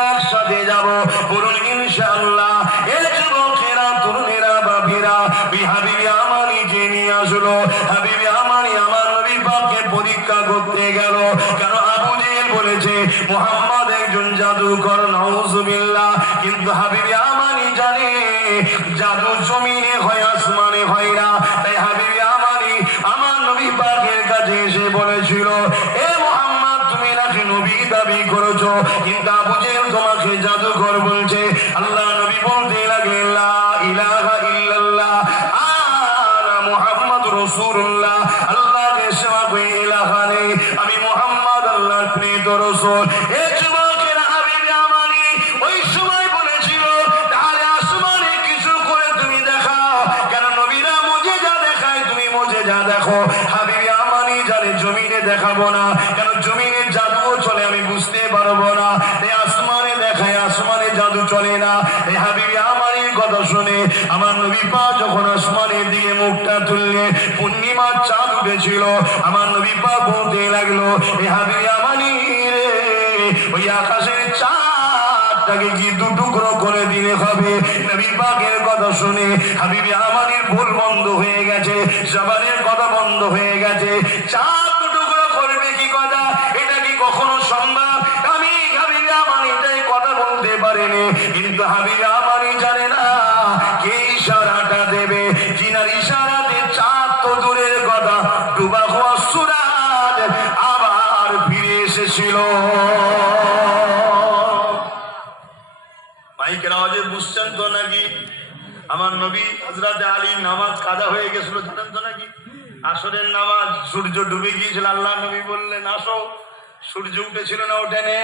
আমরা একসাথে যাব, বলুন ইনশাআল্লাহ। এই যুবকেরা, তরুণেরা, বাপেরা, হাবিবি আমানি যে নিয়ে আসলো, হাবিবি আমানি আমার নবী পাককে পরীক্ষা করতে গেল। কারণ আবু জেহেল বলেছে মুহাম্মদ একজন জাদুকর, নাউজুবিল্লাহ। কিন্তু হাবিবি আমানি জানে জাদু জমিনে হয়, আসমানে হয় না। তাই হাবিবি আমানি আমার নবী পাকের কাছে এসে বলেছিল, এ মুহাম্মদ তুমি নাকি নবী দাবি করেছো, কিন্তু আবু জেহেল তোমাকে জাদুকর বলছে। আল্লাহ নবী বলতে লাগলেন, লা ইলাহা ইল্লাল্লাহ আনা মুহাম্মাদুর রাসূলুল্লাহ। আল্লাহকে সেবা করে ইলাহা নেই, আমি মুহাম্মদ আল্লাহর প্রেরিত রাসূল। এ যুবকেরা, হাবিবি আমানি ওই সময় বলেছিল, তাহলে আসমানে কিছু করে তুমি দেখাও। কেন নবীরা মুজিজা দেখায়, তুমি মুজিজা দেখো। হাবিবি আমানি জানে জমিনে দেখাবো না, কেন জমিনে জাদুও চলে আমি বুঝতে পারবো না। এই আসমানে দেখায়, আসমানে জাদু চলে না। এই হাবিবি আমানির কথা শুনে আমার নবী পাক যখন আসমানের দিকে মুখটা তুললে পূর্ণিমার চাঁদ উঠেছিল, আমার নবী পাক বলতে লাগলো, এই হাবিবি আমানি রে, ওই আকাশের চাঁদটাকে কি দুটুকরো করে দিলে হবে? নবী পাকের কথা শুনে হাবিবি আমানির ভুল বন্ধ হয়ে গেছে, জবানের কথা বন্ধ হয়ে গেছে। চাঁদ দুটুকরো করবে কি কথা, এটা কি কখনো সম্ভব? আমি হাবিবি আমানিটাই কথা বলতে পারিনি, কিন্তু হাবিবি আমানি জানে না কে ইশারাটা দেবে, যিনার ইশারাতে চাঁদ তো দূরের কথা, ডুবা হওয়া সূরাজ আবার ফিরে এসেছিল। মাইকের আওয়াজে বুঝছেন তো নাকি? আমার নবী হযরত আলী নামাজ কাজা হয়ে গেছিল, জানেন তো নাকি? আসরের নামাজ, সূর্য ডুবে গিয়েছিল, আল্লাহ নবী বললেন আসো। সূর্য উঠেছিল না, ওঠেনে?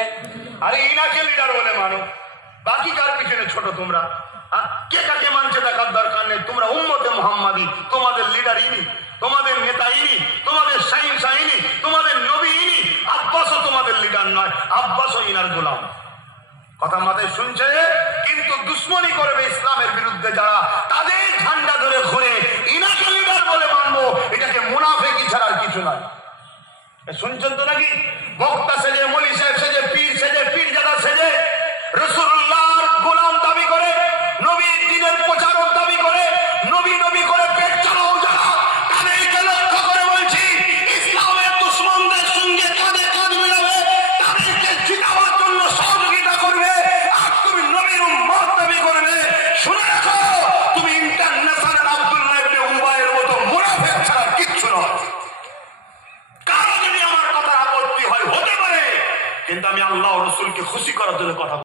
আরে ইনাকে লিডার বলে মানো, বাকি কার পিছনে ছোট তোমরা? কে কাকে মানছে দেখার দরকার নেই। তোমরা উম্মতে মুহাম্মাদি, তোমাদের লিডার ইনি, তোমাদের নেতা ইনি, তোমাদের শাহিনশাহ ইনি, তোমাদের নবী ইনি। আব্বাসও তোমাদের লিডার নয়, আব্বাসও ইনার গোলাম। কথা মাথায় শুনছে? কিন্তু দুশ্মনী করবে ইসলামের বিরুদ্ধে যারা, তাদের ঝান্ডা ধরে ঘুরে ইনাকে লিডার বলে মানবো, এটাকে মুনাফিকি ছাড়া আর কিছু নয়। শুনছেন তো নাকি? বক্তা সেজে, মলি সাহেব সেজে, পীর সেজে, পীর জাদা সেজে